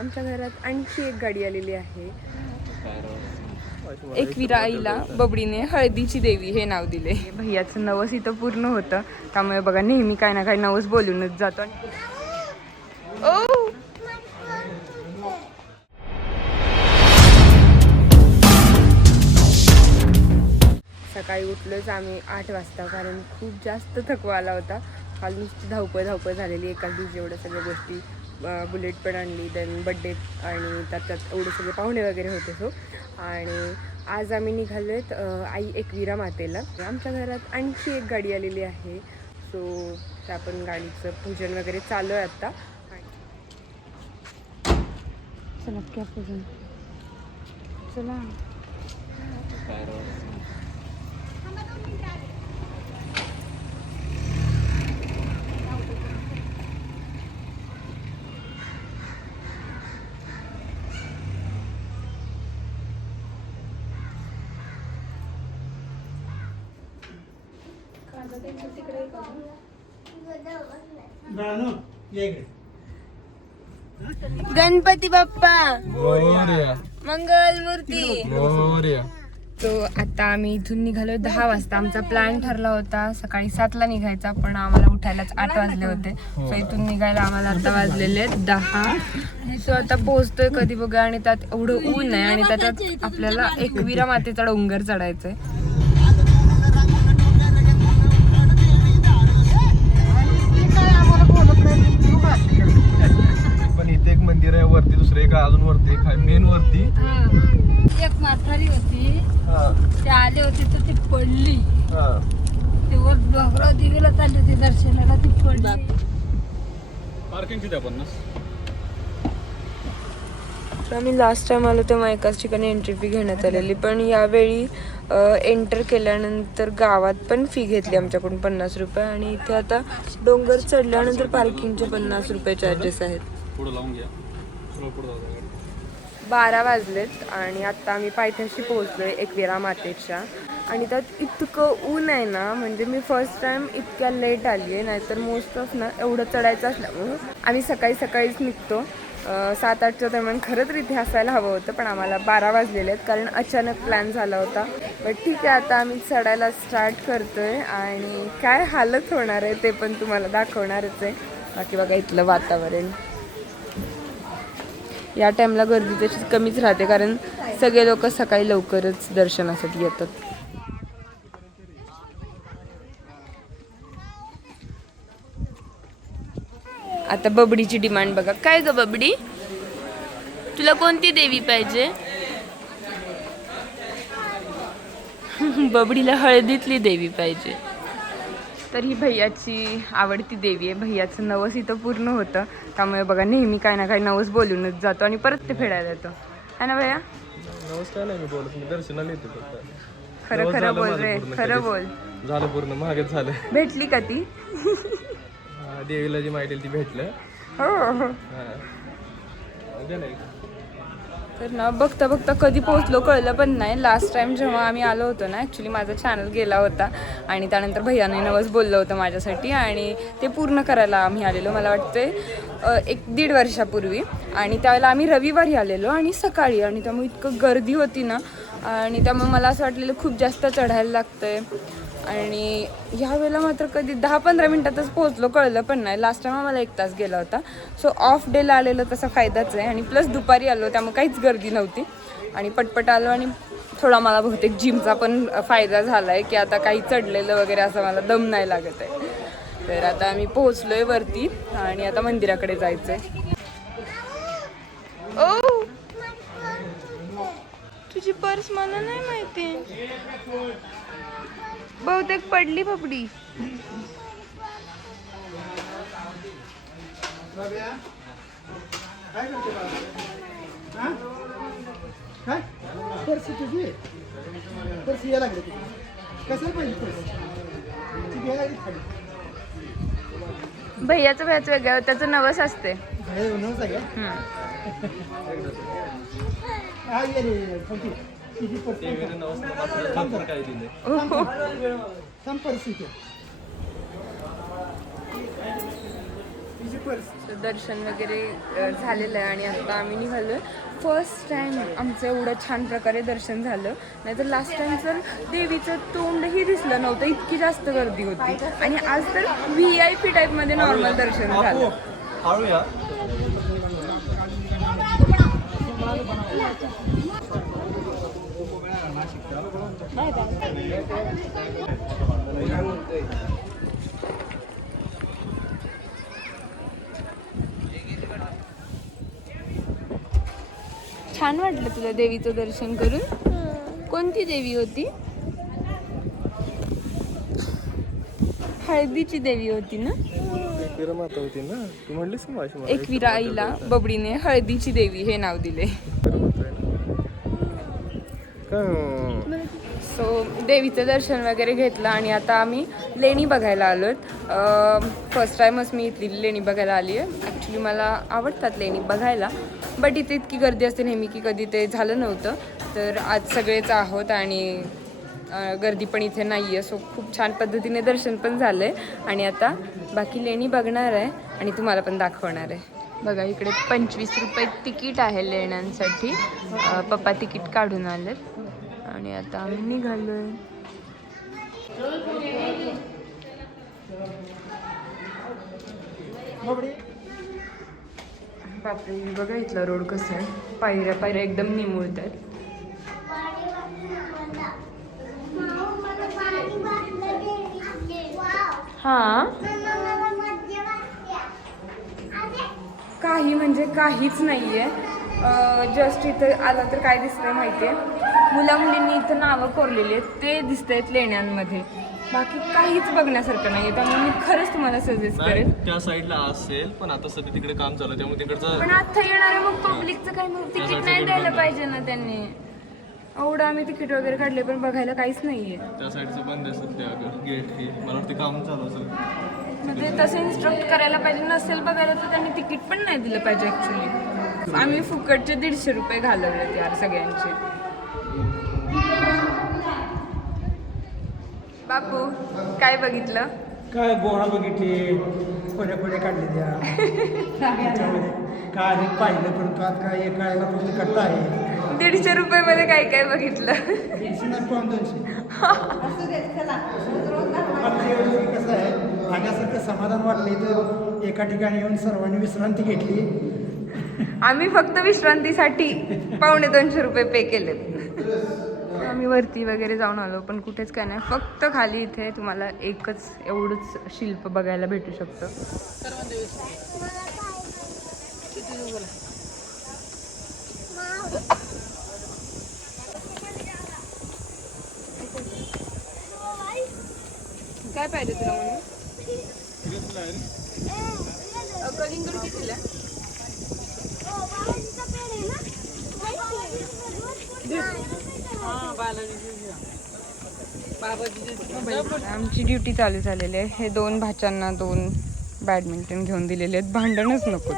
आमच्या घरात आणखी एक गाडी आलेली आहे. एकविरा आईला बबडीने हळदीची देवी हे नाव दिले. भैयाचं नवस इथं पूर्ण होतं, त्यामुळे बघा नेहमी काय ना काय नवस बोलूनच जातो. सकाळी उठलोच आम्ही 8 वाजता, कारण खूप जास्त थकवा आला होता. काल नुसती धावपळ झालेली एकाच दिवशी. एवढ्या सगळ्या गोष्टी, बुलेट पण आणली, देन बड्डे आणि त्यात एवढे सगळे पाहुणे वगैरे होते. सो आणि आज आम्ही निघालो आहेत आई एकविरा मातेला. आमच्या घरात आणखी एक गाडी आलेली आहे. सो त्या पण गाडीचं पूजन वगैरे चालू आहे आत्ता. चला क्या पूजन, चला. गणपती बाप्पा मंगल मूर्ती. तो आता आम्ही इथून निघालो 10 वाजता. आमचा प्लॅन ठरला होता सकाळी 7ला निघायचा, पण आम्हाला उठायलाच 8 वाजले होते. सो इथून निघायला आम्हाला आता वाजलेले 10. सो आता पोहोचतोय कधी बघा, आणि त्यात एवढं ऊन आहे आणि त्याच्यात आपल्याला एकविरा मातेचा डोंगर चढायचंय. पण इथे एक मंदिर आहे वरती, दुसरे एक अजून वरती एक मेन वरती. एक म्हातारी होती, ते आले होते तर ती पडली. ते वर डोंगरावर देवीला चालली होती दर्शनाला, ती पडली. पार्किंगची द्या 50. आम्ही लास्ट टाइम आलो तेव्हा एकाच ठिकाणी एंट्री फी घेण्यात आलेली, पण यावेळी एंटर केल्यानंतर गावात पण फी घेतली आमच्याकडून 50 रुपये. आणि इथे आता डोंगर चढल्यानंतर पार्किंगचे 50 रुपये चार्जेस आहेत. 12 वाजलेत आणि आता आम्ही पायथ्याशी पोहोचलोय एकविरा मातेच्या. आणि त्यात इतकं ऊन आहे ना, म्हणजे मी फर्स्ट टाइम इतक्या लेट आली आहे. नाहीतर मोस्ट ऑफ ना एवढं चढायचं असल्यामुळं आम्ही सकाळीच निघतो. 7-8च्या दरम्यान खरं तर इथे असायला हवं होतं, पण आम्हाला 12 वाजलेले आहेत कारण अचानक प्लॅन झाला होता. बट ठीक आहे, आता आम्ही चढायला स्टार्ट करतोय आणि काय हालत होणार आहे ते पण तुम्हाला दाखवणारच आहे. बाकी बघा इथलं वातावरण. या टाईमला गर्दी तशी कमीच राहते, कारण सगळे लोक सकाळी लवकरच दर्शनासाठी येतात. आता बबडीची डिमांड बघा. काय ग बबडी, तुला कोणती देवी पाहिजे? बबडीला हळदीतली देवी पाहिजे. तर ही भैयाची आवडती देवी आहे. भैयाचं नवस इथं पूर्ण होतं, त्यामुळे बघा नेहमी काय ना काय नवस बोलूनच जातो आणि परत ते फेडायला येतो. है ना भैया? नवस काय नाही मी बोलत, मी दर्शनाला येतो फक्त. खरं बोल रे, खरं बोल. झालं पूर्ण, मागेच झालं. भेटली का ती? देवीला जी माहिती ती भेटलं. हो. नाही तर ना बघता कधी पोहोचलो कळलं पण नाही. लास्ट टाइम जेव्हा आम्ही आलो होतो ना, ॲक्च्युली माझा चॅनल गेला होता आणि त्यानंतर भैयाने नवस बोललं होतं माझ्यासाठी आणि ते पूर्ण करायला आम्ही आलेलो. मला वाटते 1-1.5 वर्षापूर्वी. आणि त्यावेळेला आम्ही रविवारी आलेलो आणि सकाळी, आणि त्यामुळे इतकं गर्दी होती ना, आणि त्यामुळे मला असं वाटलेलं खूप जास्त चढायला लागतंय. आणि ह्या वेळेला मात्र कधी 10-15 मिनिटातच पोहोचलो कळलं पण नाही. लास्ट टाइम आम्हाला 1 तास गेला होता. सो ऑफ डेला आलेलं तसा फायदाच आहे. आणि प्लस दुपारी आलो त्यामुळे काहीच गर्दी नव्हती आणि पटपट आलो. आणि थोडा मला बहुतेक जिमचा पण फायदा झाला आहे की आता काही चढलेलं वगैरे असं मला दम नाही लागत आहे. तर आता आम्ही पोहोचलोय वरती आणि आता मंदिराकडे जायचंय. ओ तुझी पर्स मला नाही माहिती, बहुतेक पडली बबडी. भैयाचं वेगळं, त्याचं नवस असते. दर्शन वगैरे झालेलं आहे आणि आता आम्ही निघालो. फर्स्ट टाइम आमचं एवढं छान प्रकारे दर्शन झालं. नाहीतर लास्ट टाइम तर देवीचं तोंडही दिसलं नव्हतं, इतकी जास्त गर्दी होती. आणि आज तर VIP टाईपमध्ये नॉर्मल दर्शन झालं. हळूया. छान वाटलं तुला देवीचं दर्शन करून? कोणती देवी होती? हळदीची देवी होती ना? एकविरा माता होती ना, तू म्हणलीस ना माझी. एकविरा आईला बबडीने हळदीची देवी हे नाव दिले. सो देवीचं दर्शन वगैरे घेतलं आणि आता आम्ही लेणी बघायला आलोत. फर्स्ट टाइमच मी इथली लेणी बघायला आली आहे. ॲक्च्युली मला आवडतात लेणी बघायला, बट इथे इतकी गर्दी असते नेहमी की कधी ते झालं नव्हतं. तर आज सगळेच आहोत आणि गर्दी पण इथे नाही आहे. सो खूप छान पद्धतीने दर्शन पण झालं आहे आणि आता बाकी लेणी बघणार आहे आणि तुम्हाला पण दाखवणार आहे. बघा इकडे 25 रुपये तिकीट आहे लेण्यांसाठी. पप्पा तिकीट काढून आलेत आणि आता आम्ही निघालोय. बापरे, बघा इथला रोड कसा आहे. पायऱ्या पायऱ्या एकदम निमुळत आहेत. हा, काही म्हणजे काहीच नाहीये. जस्ट इथं आलं तर काय दिसतंय माहितीये, मुला मुलींनी इथं नावं कोरलेली आहेत ते दिसत आहेत लेण्यांमध्ये. बाकी काहीच बघण्यासारखं नाहीये. त्यामुळे मी खरंच तुम्हाला सजेस्ट करेन. त्या साईडला असेल पण आता सध्या तिकडे काम चालू आहे त्यामुळे तिकडचं. पण आता येणार आहे मग पब्लिकचं काय, मग तिकीट नाही द्यायला पाहिजे ना त्यांनी. एवढं आम्ही तिकीट वगैरे काढले पण बघायला काहीच नाहीये. त्या साईडचं बंद आहे सध्या गेट हे. मला वाटतं काम चालू असेल. म्हणजे तसं इन्स्ट्रक्ट करायला पाहिजे. नसेल बघायला तर त्यांनी तिकीट पण नाही दिलं पाहिजे ॲक्च्युली. आम्ही फुकटचे 150 रुपये घालवलेत यार सगळ्यांचे. बापू काय बघितलं? काय गोळा बघितली, कोण्या कोण्या काढले द्या त्याच्यामध्ये काय हे पाहिलं, परंतु आता काय एका याला फक्त कट्टा आहे. 150 रुपयामध्ये काय काय बघितलं? 150 पाऊण 200. कसं आहे, भाण्यासारखं समाधान वाटले तर एका ठिकाणी येऊन सर्वांनी विश्रांती घेतली. आम्ही फक्त विश्रांतीसाठी 250 रुपये पे केलेत. आम्ही वरती वगैरे जाऊन आलो पण कुठेच काय नाही. फक्त खाली इथे तुम्हाला एकच एवढंच शिल्प बघायला भेटू शकतं. काय पाहिजे तुला म्हणून? कलिंगड कितीला? आमची ड्युटी चालू झालेली आहे. हे 2 भाच्यांना 2 बॅडमिंटन घेऊन दिलेले आहेत. भांडणच नको.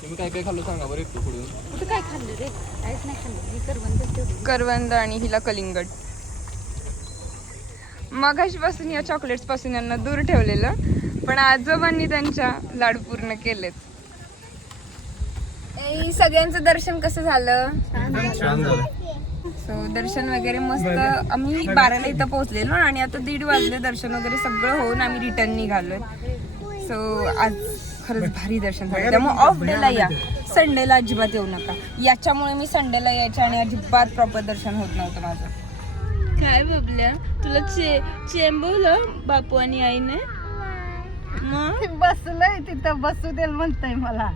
तुम्ही काय काय खाल्लं सांगा बरं एकटं पुढे. कुठं काय खाल्लं रे? काहीच नाही खाल्लं. ही करवंद तेवढी. करवंद आणि हिला कलिंगड. मगाशीपासून या चॉकलेट्स पासून यांना दूर ठेवलेलं पण आजोबांनी त्यांच्या लाड पूर्ण केलेत. सगळ्यांचं दर्शन कसं झालं? छान झालं. सो दर्शन वगैरे मस्त. आम्ही 12ला इथं पोहोचलेलो आणि आता 1:30 वाजले. दर्शन वगैरे सगळं होऊन आम्ही रिटर्न निघालोय. सो आज खरंच भारी दर्शन झालं. त्यामुळे ऑफ डेला या, संडेला अजिबात येऊ नका. याच्यामुळे मी संडेला यायचे आणि अजिबात प्रॉपर दर्शन होत नव्हतं माझं. काय बबल्या, तुला चेंबवलं बापू आणि आईने? बसलंय तिथं, बसू दे म्हणतंय मला.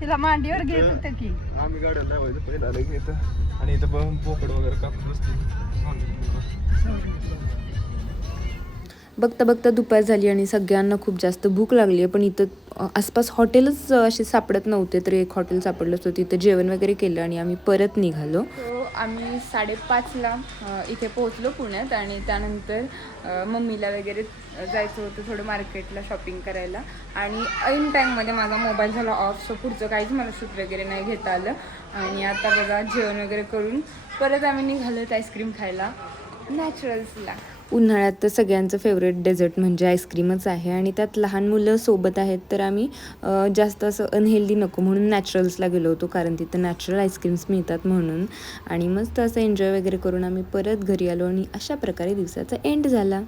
तिला मांडीवर घेत होते की. आम्ही गाड्या लावायचं पहिला आलं की इथं आणि इथं पण पोकड वगैरे कापून बघता बघता दुपार झाली आणि सगळ्यांना खूप जास्त भूक लागली आहे. पण इथं आसपास हॉटेलच असे सापडत नव्हते तर एक हॉटेल सापडलं होतं. तिथं जेवण वगैरे केलं आणि आम्ही परत निघालो. आम्ही 5:30ला इथे पोहोचलो पुण्यात आणि त्यानंतर मम्मीला वगैरे जायचं होतं थोडं मार्केटला शॉपिंग करायला आणि ऐन टाईममध्ये माझा मोबाईल झाला ऑफ. सो पुढचं काहीच मला शूट वगैरे नाही घेता आलं आणि आता बघा जेवण वगैरे करून परत आम्ही निघालो आईस्क्रीम खायला नॅचरल्सला. उन्हाळ्यात तर सगळ्यांचं फेवरेट डेझर्ट म्हणजे आईस्क्रीमच आहे आणि त्यात लहान मुलं सोबत आहेत तर आम्ही जास्त असं अनहेल्दी नको म्हणून नॅचरल्सला गेलो होतो कारण तिथं नॅचरल आईस्क्रीम्स मिळतात म्हणून. आणि मस्त असं एन्जॉय वगैरे करून आम्ही परत घरी आलो आणि अशा प्रकारे दिवसाचा एंड झाला.